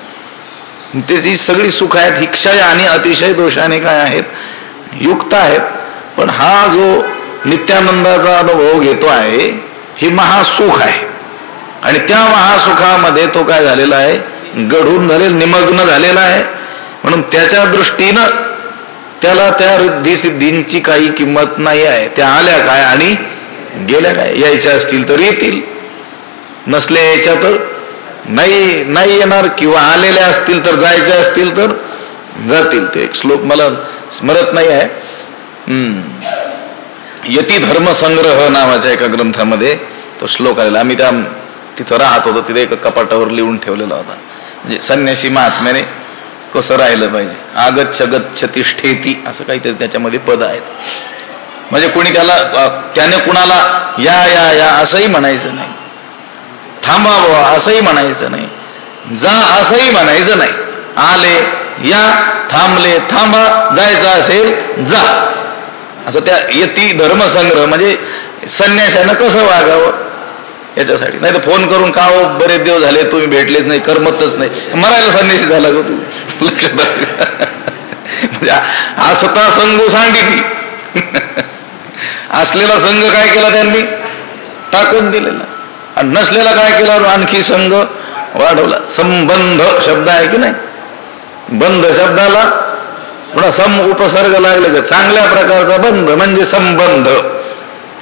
त्याची सगळी सुख आहेत ही क्षय आणि अतिशय दोषाने काय आहेत, युक्त आहेत. पण हा जो नित्यानंदाचा अनुभव घेतो आहे हे महासुख आहे. आणि त्या महासुखामध्ये तो काय झालेला आहे, गढून झालेला, निमग्न झालेला आहे. म्हणून त्याच्या दृष्टीनं त्याला त्या रिद्धी सिद्धींची काही किंमत नाही आहे. त्या आल्या काय आणि गेल्या काय. यायच्या असतील तर येतील, नसल्या यायच्या तर नाही येणार, किंवा आलेल्या असतील तर जायच्या असतील तर जातील. ते एक श्लोक मला स्मरत नाही आहे. यती धर्म संग्रह नावाच्या एका ग्रंथामध्ये तो श्लोक आलेला. आम्ही तिथं राहत होतो, तिथे एका कपाटावर लिहून ठेवलेला होता. म्हणजे संन्यासी महात्म्याने कसं राहिलं पाहिजे. आगच्छ गच्छ तिष्ठेती असं काहीतरी त्याच्यामध्ये पद आहेत. म्हणजे कोणी त्याने कुणाला या या या असंही म्हणायचं नाही, थांबावं असंही म्हणायचं नाही, जा असंही म्हणायचं नाही. आले या, थांबले थांबा, जायचं असेल जा, असं त्या यती धर्मसंग्रह. म्हणजे संन्याशानं कसं वागावं याच्यासाठी. नाही तर फोन करून का हो बरेच दिवस झाले तुम्ही भेटलेच नाही, करमतच नाही, मरायला संन्यासी झाला का तू. लक्षात म्हणजे असता संघ सांगितली असलेला संघ काय केला त्यांनी, टाकून दिलेला. आणि नसलेला काय केला, आणखी संघ वाढवला. संबंध शब्द आहे की नाही, बंध शब्दाला पुन्हा सम उपसर्ग लागले का, चांगल्या प्रकारचा बंध म्हणजे संबंध.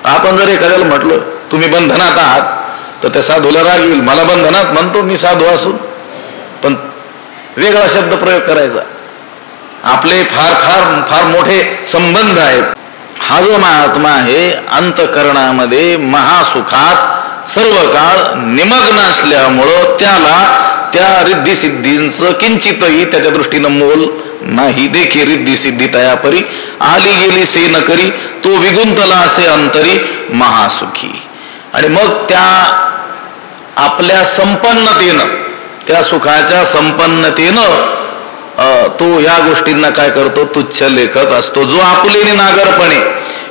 आपण जर एखाद्याला म्हटलं तुम्ही बंधनात आहात तर त्या साधूला राग येईल. मला बंधनात म्हणतो मी साधू असून, पण वेगळा शब्द प्रयोग करायचा. आपले फार फार फार मोठे संबंध आहेत. हा जो महात्मा आहे अंतकरणामध्ये महासुखात सर्व काळ निमग्न असल्यामुळं त्याला त्या रिद्धी सिद्धींचं किंचितही त्याच्या दृष्टीनं मोल नाही. देखी रिद्धी सिद्धी तयापरी आली गेली से न करी, तो विगुंतला असे अंतरी महासुखी. आणि मग त्या आपल्या संपन्नतेनं, त्या सुखाच्या संपन्नतेनं तो या गोष्टींना काय करतो, तुच्छ लेखत असतो. जो आपुलेने नागरपणे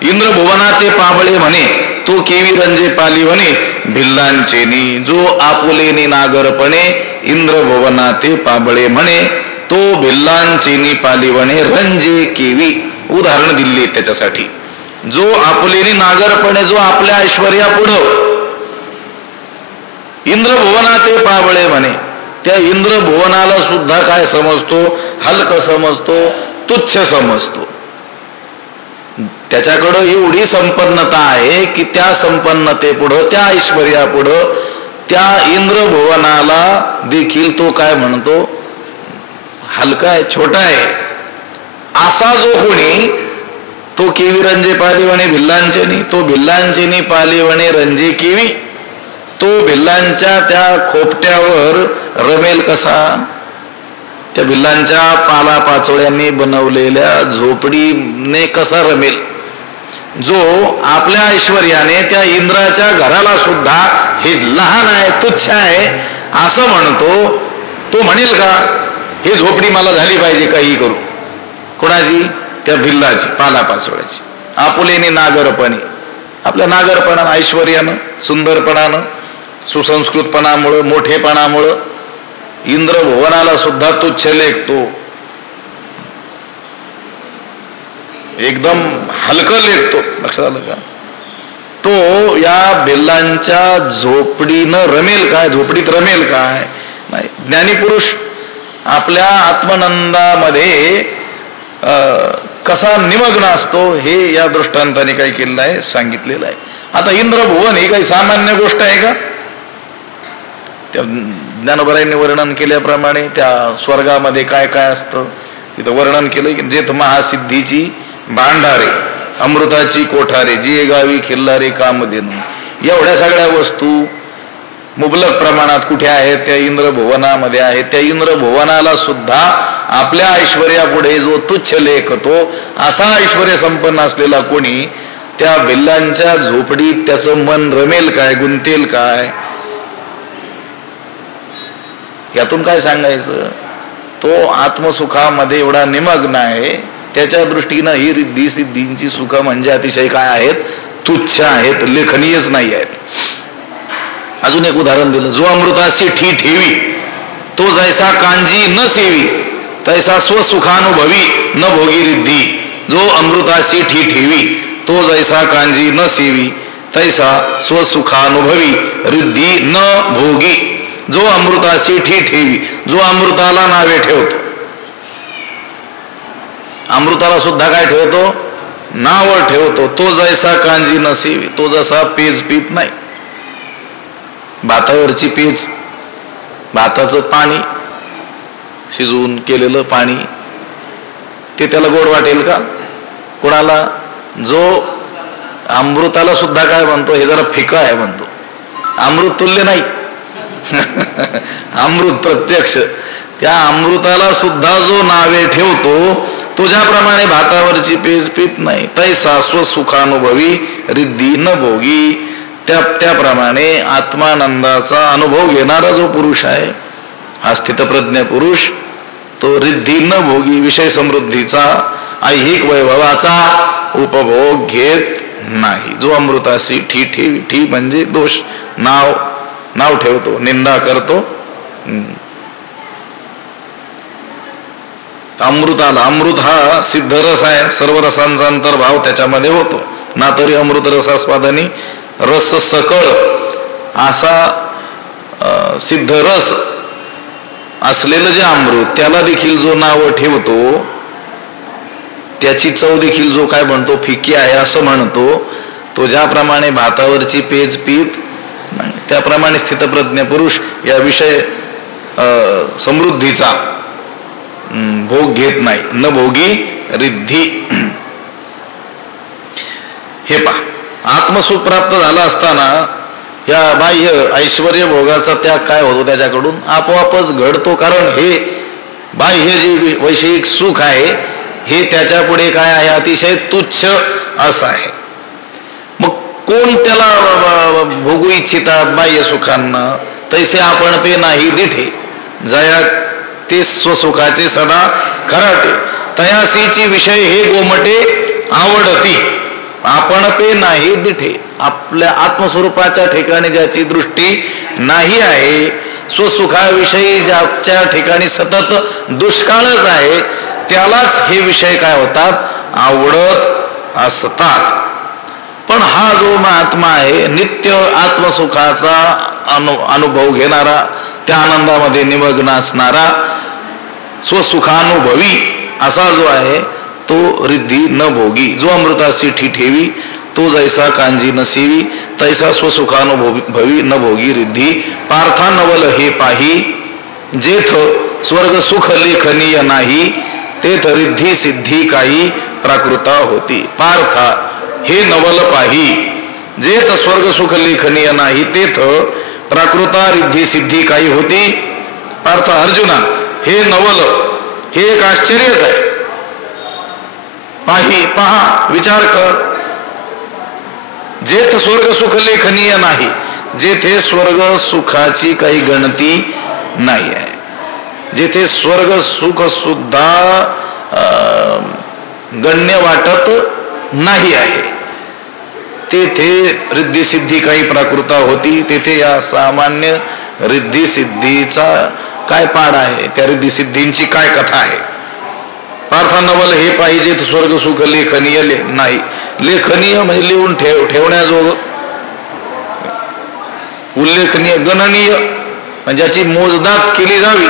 इंद्रभुवना ते पाबळे म्हणे, तो केवी रंजे पाली म्हणे भिल्लांचेनी. जो आपुलेने नागरपणे इंद्रभुवना ते पाबळे म्हणे, तो भिल्लांचेनी पाली म्हणे रंजे केवी. उदाहरण दिली त्याच्यासाठी. जो आपुलेने नागरपणे, जो आपल्या ऐश्वर्यापुढं इंद्रभुवना ते पाबळे म्हणे, त्या इंद्रभुवनाला सुद्धा काय समजतो, हलकं समजतो, तुच्छ समजतो. त्याच्याकडं एवढी संपन्नता आहे की त्या संपन्नतेपुढं, त्या ऐश्वर्यापुढं, त्या इंद्रभुवनाला देखील तो काय म्हणतो, हलका आहे, छोटा आहे. असा जो कोणी, तो केवी रंजे पाली वणे भिल्लांचेनी, तो भिल्लांचेनी पाली वणे रंजे केवी. तो भिल्लांच्या त्या खोपट्यावर रमेल कसा, त्या भिल्लांच्या पालापाचोळ्यांनी बनवलेल्या झोपडीने कसा रमेल. जो आपल्या ऐश्वर्याने त्या इंद्राच्या घराला सुद्धा हे लहान आहे, तुच्छ आहे असं म्हणतो, तो म्हणेल का ही झोपडी मला झाली पाहिजे काही करू. कोणाची, त्या भिल्लाची, पालापाचोळ्याची. आपुलेने नागरपणे, आपल्या नागरपणानं, ऐश्वर्यानं, सुंदरपणानं, सुसंस्कृतपणामुळं, मोठेपणामुळं इंद्रभुवनाला सुद्धा तुच्छ लेखतो, एकदम हलकं लेखतो. लक्षात आलं का. तो या भिल्लांच्या झोपडीनं रमेल काय, झोपडीत रमेल काय नाही. ज्ञानीपुरुष आपल्या आत्मनंदामध्ये कसा निमग्न असतो हे या दृष्टांताने काय केलेलं आहे, सांगितलेलं आहे. आता इंद्रभुवन ही काही सामान्य गोष्ट आहे का. त्या ज्ञानोबरायांनी वर्णन केल्याप्रमाणे त्या स्वर्गामध्ये काय काय असतं तिथं वर्णन केलं की जेथ महासिद्धीची भांडारे, अमृताची कोठारे, जी गावी खिल्लारे कामधेनू. एवढ्या सगळ्या वस्तू मुबलक प्रमाणात कुठे आहेत, त्या इंद्रभुवनामध्ये आहेत. त्या इंद्रभुवनाला सुद्धा आपल्या ऐश्वर्यापुढे जो तुच्छ लेखतो, असा ऐश्वर्य संपन्न असलेला कोणी त्या भिल्लांच्या झोपडीत त्याचं मन रमेल काय, गुंतेल काय. यातून काय सांगायचं, तो आत्मसुखामध्ये एवढा निमग्न आहे, त्याच्या दृष्टीनं ही रिद्धी सिद्धींची सुख म्हणजे अतिशय काय आहेत, तुच्छ आहेत, लेखनीयच नाही आहेत. अजून एक उदाहरण दिलं, जो अमृतासी ठी ठेवी तो जैसा कांजी न सेवी तैसा स्वसुखानुभवी न भोगी रिद्धी. जो अमृतासी ठी ठेवी तो जैसा कांजी न सेवी तैसा स्वसुखानुभवी रिद्धी न भोगी. जो अमृतासी ठी ठेवी, जो अमृताला नावे ठेवतो, अमृताला सुद्धा काय ठेवतो, नाव ठेवतो, तो जैसा कांजी न सेवी, तो जसा पेज पीत नाही. भातावरची पेज, भाताचं पाणी शिजवून केलेलं पाणी, ते त्याला गोड वाटेल का कोणाला? जो अमृताला सुद्धा काय म्हणतो, हे जरा फिकं आहे म्हणतो, अमृत तुल्य नाही. अमृत प्रत्यक्ष, त्या अमृताला सुद्धा जो नावे ठेवतो, तो ज्याप्रमाणे भातावरची पेज पीत नाही तैसा स्वसुखानुभवी रिद्धी न भोगी. त्याप्रमाणे आत्मानंदाचा अनुभव घेणारा जो पुरुष आहे, हा स्थितप्रज्ञ पुरुष, तो रिद्धी न भोगी विषय समृद्धीचा ऐहिक वैभवाचा उपभोग घेत नाही. जो अमृतासी ठी ठेवी, ठी म्हणजे दोष, नाव ठेवतो, निंदा करतो. अमृताला, अमृत हा सिद्ध रस आहे, सर्व रसांचा अंतर्भाव त्याच्यामध्ये होतो ना. तरी अमृत रसास्वादनी रस सकळ असा सिद्ध रस असलेलं जे अमृत, त्याला देखील जो नाव ठेवतो, त्याची चव देखील जो काय म्हणतो फिकी आहे असं म्हणतो, तो ज्याप्रमाणे भातावरची पेज पीत नाही, त्याप्रमाणे स्थितप्रज्ञ पुरुष या विषय समृद्धीचा भोग घेत नाही. न भोगी रिद्धी. हे पहा, आत्मसुख प्राप्त झाला असताना या बाह्य ऐश्वर्य भोगाचा त्याग काय होतो त्याच्याकडून, आपोआपच घडतो. कारण हे बाह्य जे वैषयिक सुख आहे हे त्याच्या पुढे काय आहे, अतिशय तुच्छ असं आहे. मग कोण त्याला भोगू इच्छितात बाह्य सुखांना, तैसे आपण पे नाही दिठे जया ते स्वसुखाचे सदा खराटे. तयासीची विषय हे गोमटे आवडती. आपण पे नाही दिठे, आपल्या आत्मस्वरूपाच्या ठिकाणी ज्याची दृष्टी नाही आहे, स्वसुखाविषयी ज्याच्या ठिकाणी सतत दुष्काळच आहे, त्यालाच हे विषय काय होतात, आवडत असतात. पण हा जो महात्मा आहे, नित्य आत्मसुखाचा अनुभव घेणारा, त्या आनंदामध्ये निमग्न असणारा, स्वसुखानुभवी असा जो आहे, तो रिद्धी न भोगी. जो अमृतासी ठी ठेवी तो जैसा कांजी न सेवी तैसा स्वसुखानुभवी न भोगी रिद्धी. पार्था नवल हे पाही जेथ स्वर्ग सुख लेखनीय नाही, तेथ रिद्धी सिद्धी काही प्राकृता होती. पार्था हे नवल पाही जेथ स्वर्ग सुख लेखनीय नाही, तेथ प्राकृता रिद्धी सिद्धी काही होती. पार्थ अर्जुना, हे नवल हे एक आश्चर्यच आहे. पाही, पहा, विचार कर. जेथ स्वर्ग सुख लेखनीय नाही, जेथे स्वर्ग सुखाची काही गणती नाही आहे, जेथे स्वर्ग सुख सुद्धा गण्य वाटत नाही आहे, तेथे रिद्धी सिद्धी काही प्राकृता होती. तेथे या सामान्य रिद्धी सिद्धीचा काय पाड आहे, त्या रिद्धी सिद्धींची काय कथा आहे. पार्था नवल हे पाहिजे स्वर्ग सुख लेखनीय नाही. लेखनीय म्हणजे लिहून ठेवण्याजोग, उल्लेखनीय, गणनीय म्हणजे ज्याची मोजदाद केली जावी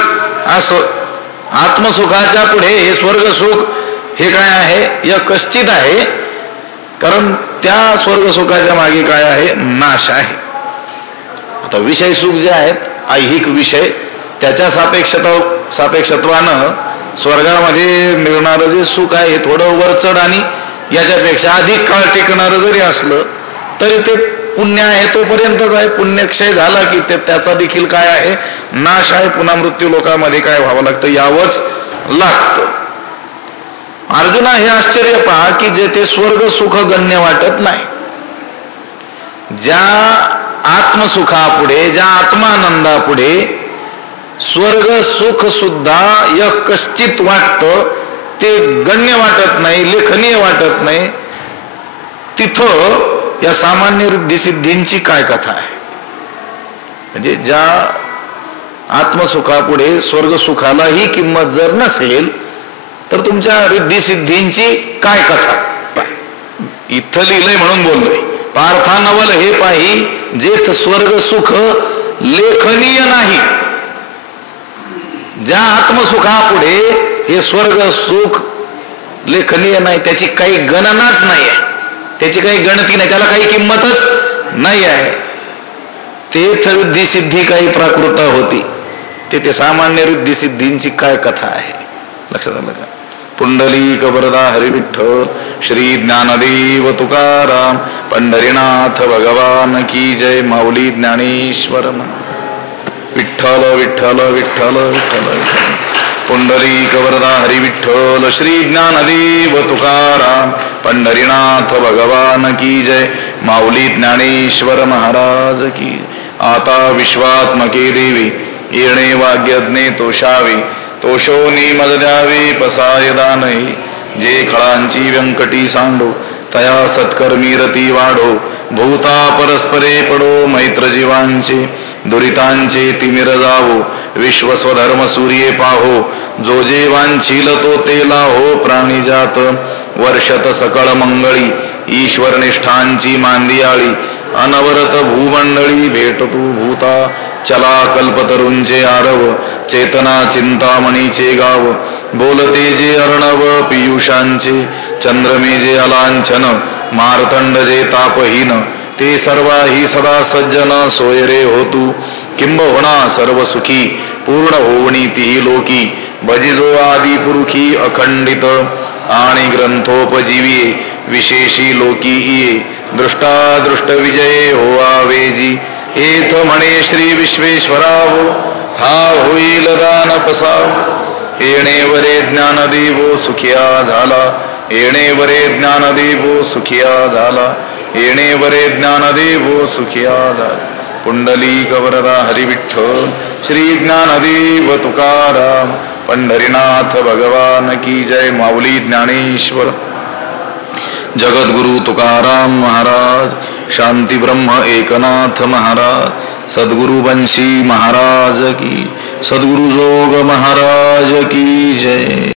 असं. आत्मसुखाच्या पुढे हे स्वर्ग सुख हे काय आहे, या कश्चित आहे. कारण त्या स्वर्ग सुखाच्या मागे काय आहे, नाश आहे. आता विषय सुख जे आहेत, ऐहिक विषय, त्याच्या सापेक्षत्वानं स्वर्गामध्ये मिळणारं जे सुख आहे हे थोडं वरचढ आणि याच्यापेक्षा अधिक काळ टिकणारं जरी असलं तरी ते पुण्य आहे तोपर्यंतच आहे. पुण्यक्षय झाला की त्याचा देखील काय आहे, नाश आहे. पुन्हा मृत्यू लोकांमध्ये काय व्हावं लागतं, यावंच लागतं. अर्जुना, हे आश्चर्य पहा की जे ते स्वर्ग सुख गण्य वाटत नाही, ज्या आत्मसुखापुढे, ज्या आत्मानंदापुढे स्वर्ग सुख सुद्धा यकश्चित वाटतं, ते गण्य वाटत नाही, लेखनीय वाटत नाही. तिथं या सामान्य रिद्धिसिद्धींची काय कथा आहे? म्हणजे ज्या आत्मसुखापुढे स्वर्ग सुखालाही किंमत जर नसेल तर तुमच्या रिद्धिसिद्धींची काय कथा? इथं लिहिलंय म्हणून बोललोय. पार्था नवल हे पाही जेथ स्वर्ग सुख लेखनीय नाही. ज्या आत्मसुखापुढे हे स्वर्ग सुख लेखनीय नाही, त्याची काही गणनाच नाही आहे, त्याची काही गणती नाही, त्याला काही किंमतच नाही आहे. तेथ रिद्धिसिद्धी काही प्राकृत होती. ते सामान्य रिद्धिसिद्धींची काय कथा आहे? लक्षात आलं का? पुंडलिक वरदा हरी विठ्ठल, श्री ज्ञानदेव तुकाराम, पंढरीनाथ भगवान की जय. माऊली ज्ञानेश्वर. विठ्ठल विठ्ठल विठ्ठल विठ्ठल. पुंडलिक वरदा हरी विठ्ठल, श्री ज्ञानदेव तुकाराम, पंढरीनाथ भगवान की जय. माऊली ज्ञानेश्वर महाराज की. आता विश्वात्मके देवी येणे वाग्यज्ञे तोषावे, तोषोनी मज द्यावे पसाय दानही. जे खळांची व्यंकटी सांडो, तया सत्कर्मी रती वाढो. भूता परस्परे पडो मैत्र जीवांचे, दुरितांचे तिमिर जावो. विश्वस्वधर्म सूर्ये पाहो, जो जे वांछील तो तेला हो. प्राणीजात वर्षत सकळ मंगळी, ईश्वर निष्ठांची मांदियाळी. अनवरत भूमंडळी भेटतू भूता, चला कल्पतरूंचे आरव. चेतना चिंतामणीचे गाव, बोलते जे अर्णव पियुषांचे. चंद्रमे जे अलांछन, मार्तंड जे तापहीन. ते सर्वाही सदा सज्जन सोयरे होतू. किंबहुना सर्व सुखी पूर्ण होवणी तिही लोकी. भजिजो आदि पुरुखी अखंडित, आणि ग्रंथोपजीवी विशेषी लोकी ये. दृष्टादृष्ट विजय होवावेजी. एथ म्हणे श्री विश्वेश्वरावो, हा होईल दान पसाव. येणे वरे ज्ञानदेवो सुखिया झाला, येणे वरे ज्ञानदेवो सुखिया झाला, येणे वरे ज्ञानदेवो सुखिया झाला. पुंडलिक वरदा हरी विठ्ठल, श्री ज्ञानदेव तुकाराम, पंढरीनाथ भगवान की जय. माऊली ज्ञानेश्वर. जगद्गुरु तुकाराम महाराज, शांती ब्रह्म एकनाथ महाराज, सद्गुरु बंशी महाराज की, सद्गुरु जोग महाराज की जय.